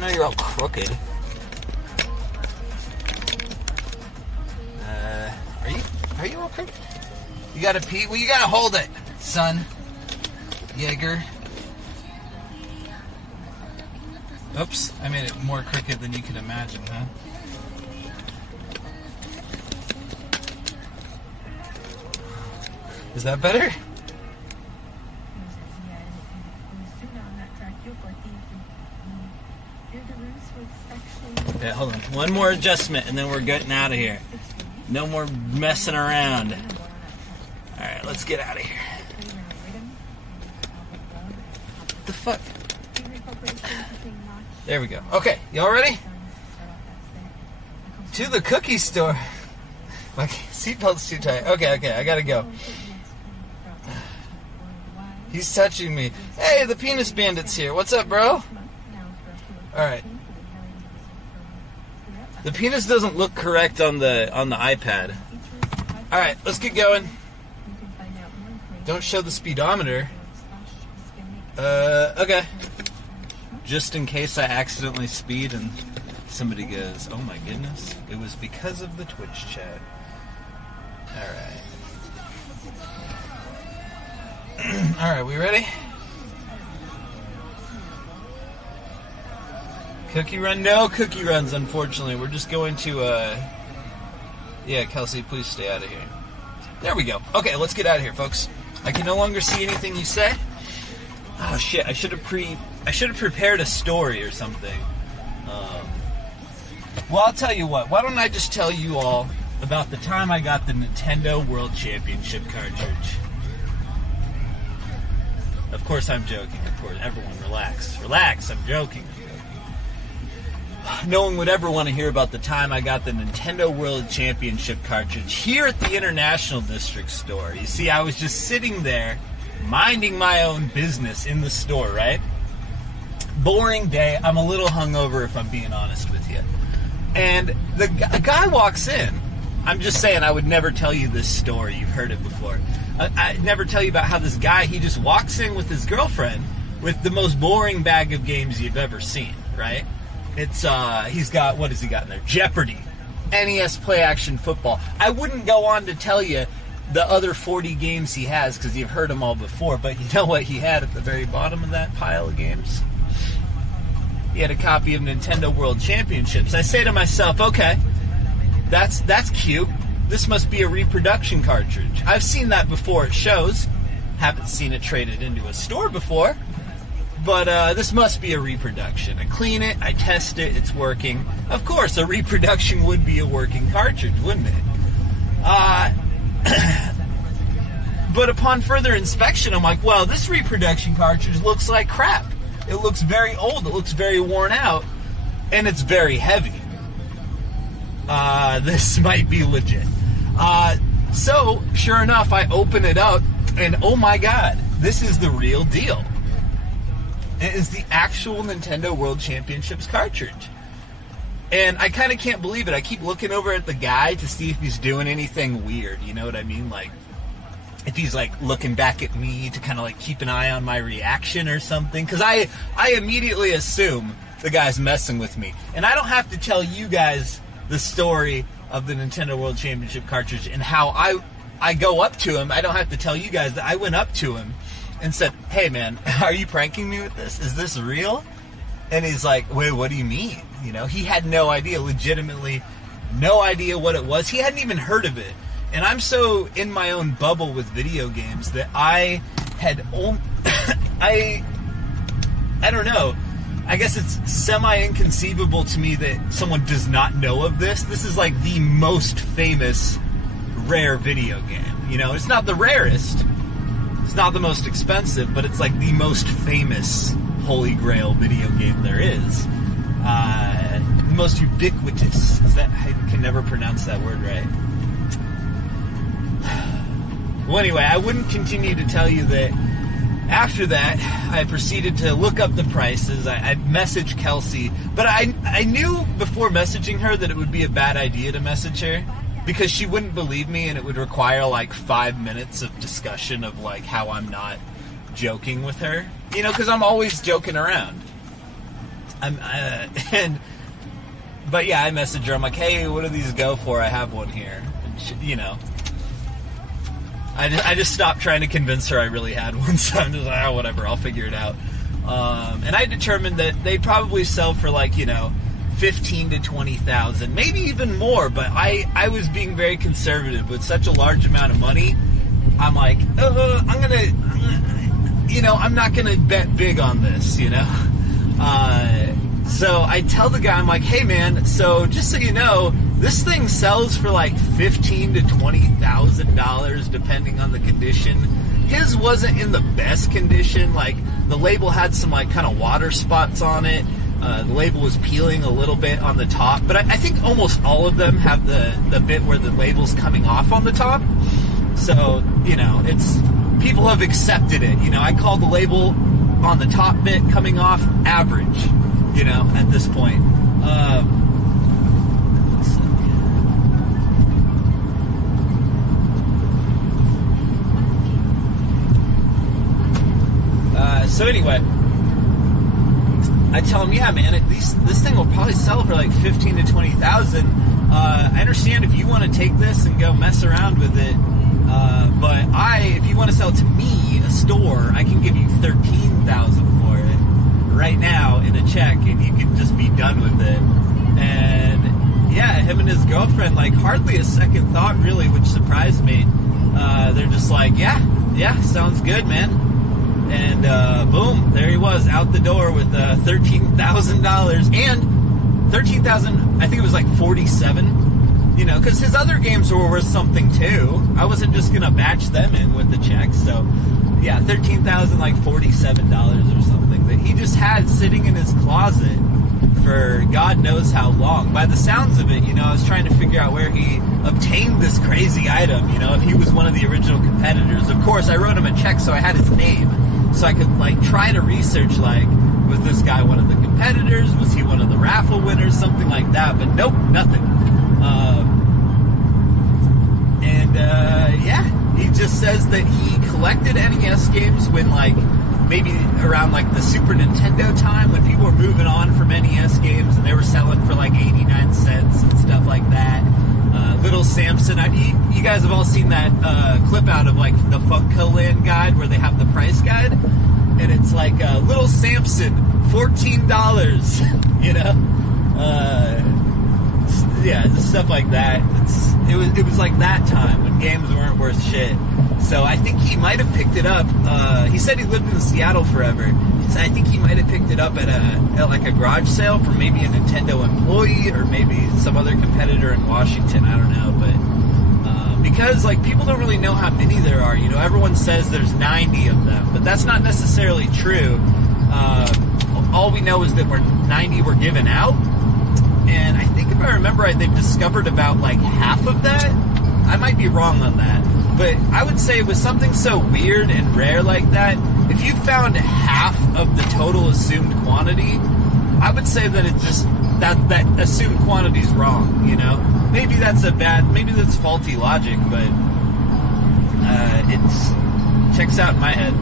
Now you're all crooked. Are you all crooked? You gotta pee? Well, you gotta hold it, son. Jaeger. Oops, I made it more crooked than you could imagine, huh? Is that better? Yeah, hold on. One more adjustment and then we're getting out of here. No more messing around. Alright, let's get out of here. What the fuck? There we go. Okay, y'all ready? To the cookie store. My seatbelt's too tight. Okay, I gotta go. He's touching me. Hey, the penis bandit's here. What's up, bro? Alright. The penis doesn't look correct on the iPad. Alright, let's get going. Don't show the speedometer. Okay. Just in case I accidentally speed and somebody goes, oh my goodness, it was because of the Twitch chat. Alright. Alright, we ready? Cookie run? No cookie runs, unfortunately. We're just going to, yeah, Kelsey, please stay out of here. There we go. Okay, let's get out of here, folks. I can no longer see anything you say. Oh, shit, I should have prepared a story or something. Well, I'll tell you what. Why don't I just tell you all about the time I got the Nintendo World Championship cartridge. Of course, I'm joking. Of course, everyone relax. Relax, I'm joking. No one would ever want to hear about the time I got the Nintendo World Championship cartridge here at the International District store. You see, I was just sitting there, minding my own business in the store, right? Boring day. I'm a little hungover, if I'm being honest with you. And a guy walks in. I'm just saying, I would never tell you this story. You've heard it before. I'd never tell you about how this guy, he just walks in with his girlfriend with the most boring bag of games you've ever seen, right? It's, he's got, what has he got in there? Jeopardy, NES Play Action Football. I wouldn't go on to tell you the other 40 games he has because you've heard them all before, but you know what he had at the very bottom of that pile of games? He had a copy of Nintendo World Championships. I say to myself, okay, that's cute. This must be a reproduction cartridge. I've seen that before at shows. Haven't seen it traded into a store before. But this must be a reproduction. I clean it, I test it, it's working. Of course, a reproduction would be a working cartridge, wouldn't it? But upon further inspection, I'm like, well, this reproduction cartridge looks like crap. It looks very old, it looks very worn out, and it's very heavy. This might be legit. So, sure enough, I open it up, and oh my god, this is the real deal. It is the actual Nintendo World Championships cartridge. And I kind of can't believe it. I keep looking over at the guy to see if he's doing anything weird, you know what I mean? Like, if he's, like, looking back at me to kind of, like, keep an eye on my reaction or something. Because I immediately assume the guy's messing with me. And I don't have to tell you guys the story of the Nintendo World Championship cartridge and how I go up to him. I don't have to tell you guys that I went up to him and said, hey, man, are you pranking me with this? Is this real? And he's like, wait, what do you mean? You know, he had no idea, legitimately no idea what it was. He hadn't even heard of it. And I'm so in my own bubble with video games that I had I don't know. I guess it's semi-inconceivable to me that someone does not know of this. This is like the most famous rare video game. You know, it's not the rarest. It's not the most expensive, but it's like the most famous Holy Grail video game there is. The most ubiquitous. Is that, I can never pronounce that word right. Well, anyway, I wouldn't continue to tell you that. After that, I proceeded to look up the prices. I messaged Kelsey, but I knew before messaging her that it would be a bad idea to message her because she wouldn't believe me and it would require like 5 minutes of discussion of like how I'm not joking with her. You know, because I'm always joking around. But yeah, I messaged her. I'm like, hey, what do these go for? I have one here. And she, you know, I just stopped trying to convince her I really had one. So I'm just like, oh, whatever, I'll figure it out. And I determined that they probably sell for like, you know, 15 to 20,000, maybe even more. But I was being very conservative with such a large amount of money. I'm like, I'm not gonna bet big on this, you know. So I tell the guy, I'm like, hey man, so just so you know, this thing sells for like $15,000 to $20,000 depending on the condition. His wasn't in the best condition. Like the label had some like kind of water spots on it. The label was peeling a little bit on the top, but I think almost all of them have the bit where the label's coming off on the top. So, you know, people have accepted it. You know, I call the label on the top bit coming off average, you know, at this point. So anyway, I tell him, yeah, man, this thing will probably sell for like 15 to 20,000. I understand if you want to take this and go mess around with it, but if you want to sell to me, a store, I can give you 13,000 for it right now in a check, and you can just be done with it. And yeah, him and his girlfriend, like hardly a second thought really, which surprised me. They're just like, yeah, sounds good, man. And boom, there he was out the door with $13,000 and $13,000. I think it was like 47. You know, because his other games were worth something too. I wasn't just gonna batch them in with the checks. So yeah, $13,000 like $47 or something that he just had sitting in his closet for God knows how long. By the sounds of it, you know, I was trying to figure out where he obtained this crazy item. You know, if he was one of the original competitors. Of course, I wrote him a check, so I had his name. So I could like try to research like, was this guy one of the competitors? Was he one of the raffle winners? Something like that. But nope, nothing. Yeah, he just says that he collected NES games when like maybe around like the Super Nintendo time when people were moving on from NES games and they were selling for like 89 cents and stuff like that. Little Samson, you guys have all seen that clip out of like the Funko Land guide where they have the price guide, and it's like Little Samson, $14, you know. Yeah, stuff like that. It was like that time when games weren't worth shit. So I think he might have picked it up. He said he lived in Seattle forever. I think he might have picked it up at like a garage sale from maybe a Nintendo employee or maybe some other competitor in Washington. I don't know, but because like people don't really know how many there are. You know, everyone says there's 90 of them, but that's not necessarily true. All we know is that 90 were given out. And I think if I remember right, they've discovered about like half of that. I might be wrong on that. But I would say with something so weird and rare like that, if you found half of the total assumed quantity, I would say that it's just, that assumed quantity is wrong, you know? Maybe that's faulty logic, but it checks out in my head.